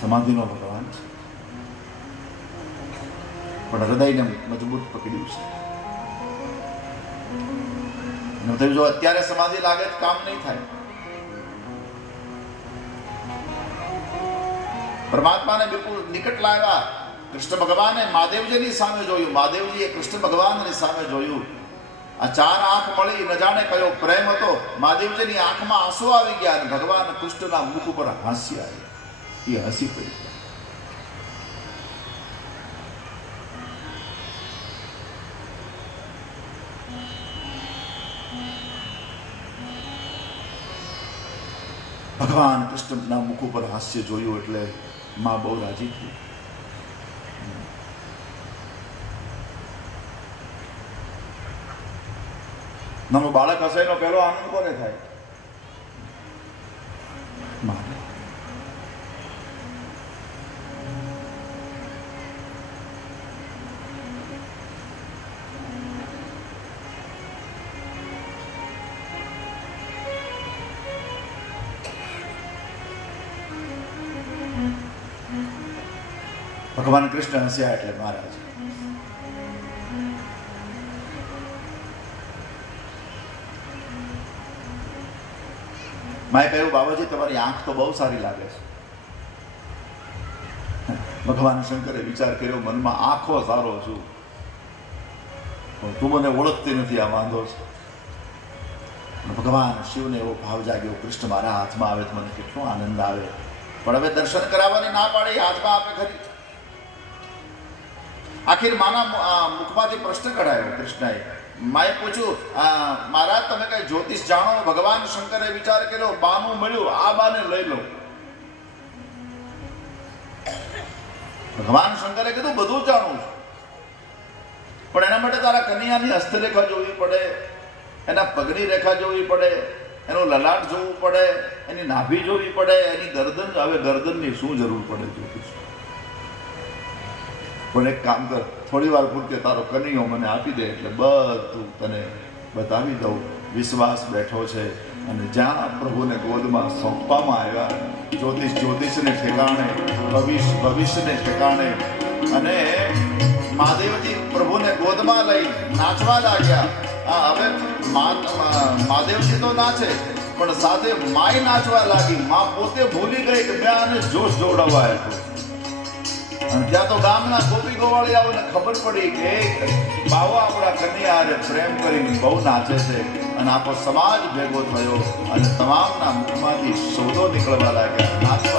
સમાધિનો ભગવાન છે. પણ હૃદયને મજબૂત પકડ્યું છે. થયું જો અત્યારે સમાધિ લાગે તો કામ નહીં થાય. પરમાત્માને બિલકુલ નિકટ લાવ્યા. કૃષ્ણ ભગવાને મહાદેવજીની સામે જોયું. મહાદેવજીએ કૃષ્ણ ભગવાનની સામે જોયું. આ ચાર આંખ મળી ન જાણે કયો પ્રેમ હતો. મહાદેવજીની આંખમાં આંસુ આવી ગયા અને ભગવાન કૃષ્ણના મુખ ઉપર હાસ્ય. આવી એ હસી પડી ભગવાન કૃષ્ણના મુખ ઉપર હાસ્ય જોયું એટલે માં બહુ રાજી થઈ. નાનો બાળક હશે એનો પહેલો આનંદ કોને થાય? માને. ભગવાન કૃષ્ણ હસ્યા એટલે મહારાજ. મેં કહ્યું, બાબાજી, તમારી આંખ તો બહુ સારી લાગે છે. ભગવાન શંકરે વિચાર કર્યો, મનમાં આંખો સારો છું. તું મને ઓળખતી નથી, આ વાંધો છે. ભગવાન શિવને એવો ભાવ જાગ્યો, કૃષ્ણ મારા હાથમાં આવે તો મને કેટલો આનંદ આવે. પણ હવે દર્શન કરાવવાની ના પાડે, હાથમાં આપે ખરી. આખીર માના મુખમાંથી પ્રશ્ન કઢાયો કૃષ્ણએ. માએ પૂછ્યું મહારાજ, તમે કઈ જ્યોતિષ જાણો? ભગવાન શંકરે વિચાર કર્યો, બાનું મળ્યું, આ બાને લઈ લો. ભગવાન શંકરે કીધું, બધું જાણું છું. પણ એના માટે તારા કન્યાની હસ્તરેખા જોવી પડે, એના પગની રેખા જોવી પડે, એનું લલાટ જોવું પડે, એની નાભી જોવી પડે, એની ગરદન હવે ગરદનની શું જરૂર પડે જ્યોતિષ પણ એક કામ કર, થોડી વાર પૂરતે તારો કનૈયો મને આપી દે એટલે બધું તને બતાવી દઉં. વિશ્વાસ બેઠો છે અને જ્યાં પ્રભુને ગોદમાં સોંપવામાં આવ્યા, જ્યોતિષ જ્યોતિષને ઠેકાણે, ભવિષ્ય ભવિષ્યને ઠેકાણે અને મહાદેવજી પ્રભુને ગોદમાં લઈ નાચવા લાગ્યા. આ હવે મહાદેવજી તો નાચે, પણ સાથે માય નાચવા લાગી. મા પોતે ભૂલી ગઈ કે મેં આને જોશ જોડાવા અને ત્યાં તો ગામના ગોપી ગોવાળિયાઓને ખબર પડી કે બાવો આપણા કન્યા આજે પ્રેમ કરીને બહુ નાચે છે અને આખો સમાજ ભેગો થયો અને તમામના મુખમાંથી શબ્દો નીકળવા લાગ્યા. નાચવા